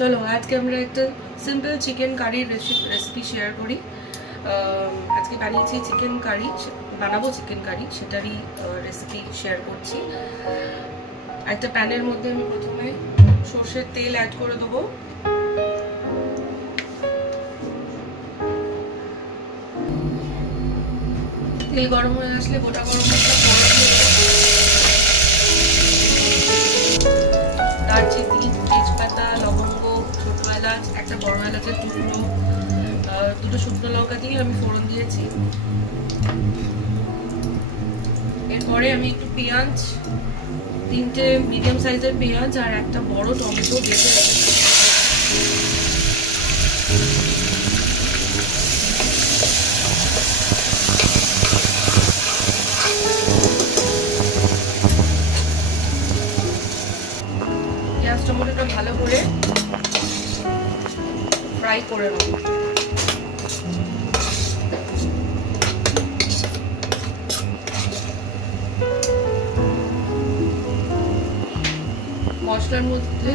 চলো আজকে আমরা একটা সিম্পল চিকেন কারির রেসিপি শেয়ার করি। আজকে বানিয়েছি চিকেন কারি, বানাবো চিকেন কারি, সেটারই রেসিপি শেয়ার করছি। একটা প্যানের মধ্যে আমি প্রথমে সর্ষের তেল অ্যাড করে দেবো। তেল গরম হয়ে আসলে গোটা গরম মশলা দারচিনি, তেজপাতা, লবঙ্গ, ছোট এলাচ, একটা বড় এলাচের টুকরো, দুটো শুকনো লঙ্কা দিয়ে আমি ফোড়ন দিয়েছি। এরপরে আমি একটু পেঁয়াজ, 3টে মিডিয়াম সাইজের পেঁয়াজ আর একটা বড় টমেটো বেটে রেখেছি। পেঁয়াজ টমেটোটা ভালো করে ফ্রাই করে নেব। মশলার মধ্যে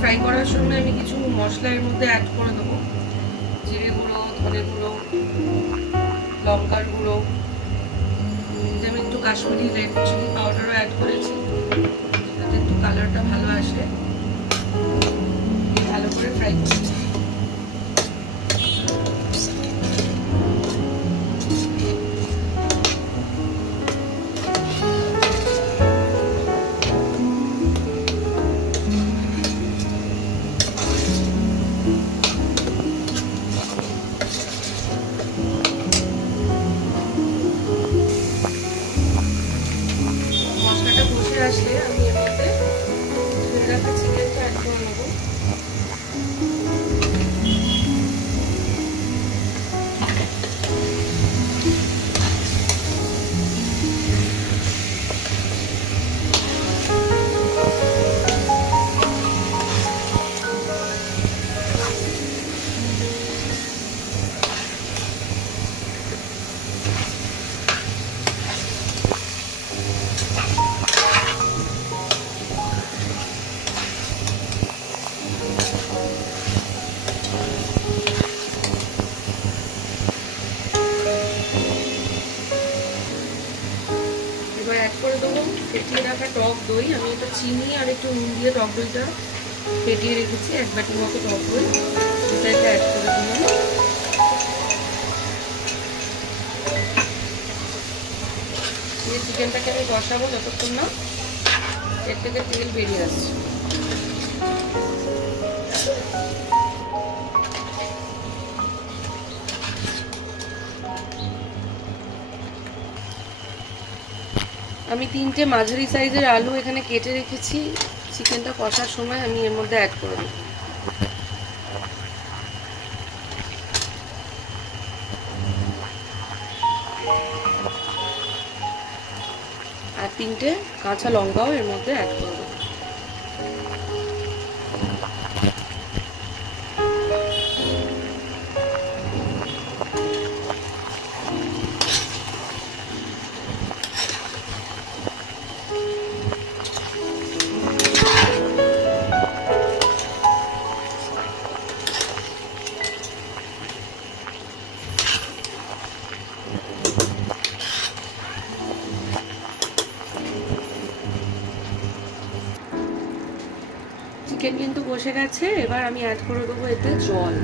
ফ্রাই করার সময় আমি কিছু মশলা এর মধ্যে অ্যাড করে দেবো। জিরে গুঁড়ো, ধনে গুঁড়ো, লঙ্কার গুঁড়ো, আমি একটু কাশ্মীরি রেড চিলি পাউডারও অ্যাড করেছি যাতে একটু কালারটা ভালো আসে। ভালো করে ফ্রাই করছি। আসলে আমি এর মধ্যে ধুয়ে রাখা চিকেনটা অ্যাড করে নেবো। অ্যাড করে দেবো ফেটিয়ে রাখা টক দই। আমি এটা চিনি আর একটু নুন দিয়ে টক দইটা ফেটিয়ে রেখেছি, 1 বাটির মতো টক দই, এটা অ্যাড করে দিলাম। এই চিকেনটাকে আমি কষাবো যতক্ষণ না এর থেকে তেল বেরিয়ে আসছে। আমি 3টে মাঝারি সাইজের আলু এখানে কেটে রেখেছি। চিকেনটা কষার সময় আমি এর মধ্যে অ্যাড করে দেব। আর 3টে কাঁচা লঙ্কাও এর মধ্যে অ্যাড করে দেব। চিকেন কিন্তু বসে গেছে, এবার আমি অ্যাড করে দেবো এতে জল।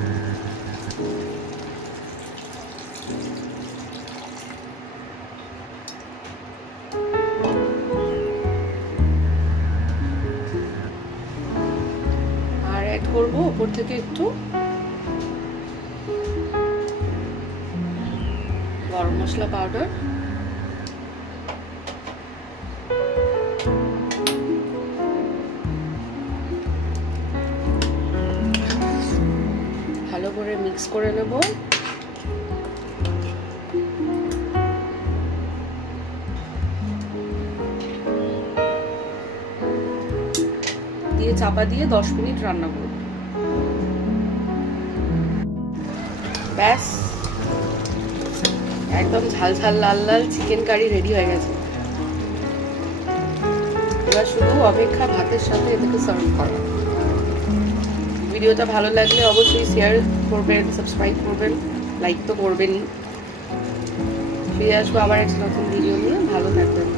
আর অ্যাড করবো ওপর থেকে একটু গরম মশলা পাউডার। ভালো করে মিক্স করে নেব। দিয়ে চাপা দিয়ে 10 মিনিট রান্না করব। ব্যাস, একদম ঝাল ঝাল লাল লাল চিকেন কারি রেডি হয়ে গেছে। এবার শুধু অপেক্ষা ভাতের সাথে এটাকে সার্ভ করা। ভিডিওটা ভালো লাগলে অবশ্যই শেয়ার করবেন, সাবস্ক্রাইব করবেন, লাইক তো করবেনই। ফিরে আসবো আবার একটা নতুন ভিডিও নিয়ে। ভালো থাকবেন।